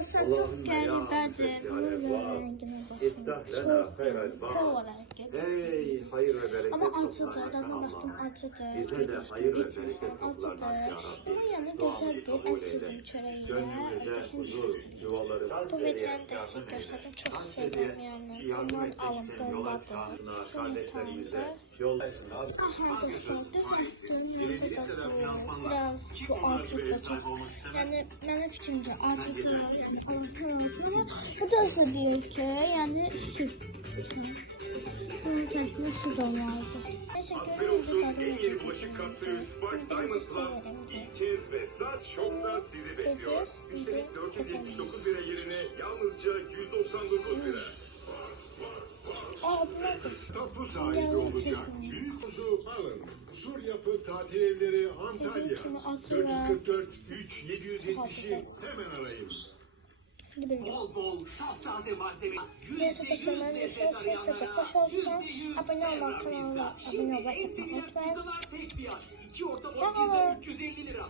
Arkadaşlar çok qəribədir. Bunun rəngine Ey hayır ve bereket Ama toplar acıdır. Yüce Adana Allah. baktım acıdır. Bize de hayır ve bereket toplar Acıdır. Ya Rabbi. Ama yani Duamızı güzel bir kabul eyle. əsirdim çörəyi. Gönlümüze huzur, yuvaları. Bu videoları destek gösterdim. Çok sevdim yani. Yardım Bundan etmek alın için yola bombadır. çıkanlar, Simit kardeşlerimize aldı. yol Arkadaşlar düz biraz bu acıdır çok. Yani benim fikrimce acıdır. Bu da aslında değil ki yani süt. Bunun içerisinde su da vardı. Neyse görüyoruz En yeni bulaşık kapsülü Sparks Diamond Plus ilk kez ve saat şokta sizi bekliyor. Üstelik 479 lira yerine yalnızca 199 lira. Aa bunlar da Tapu sahibi olacak. Büyük kuzu alın. Sur Yapı Tatil Evleri Antalya. 444 3 770'i hemen arayın. Bol bol taptaze malzeme. Neyse arkadaşlar ben size hoş olsun. Abone olmak kanalına abone olmayı unutmayın. Pizzalar tek fiyat. 2 orta Sağ boy pizza olun. 350 lira.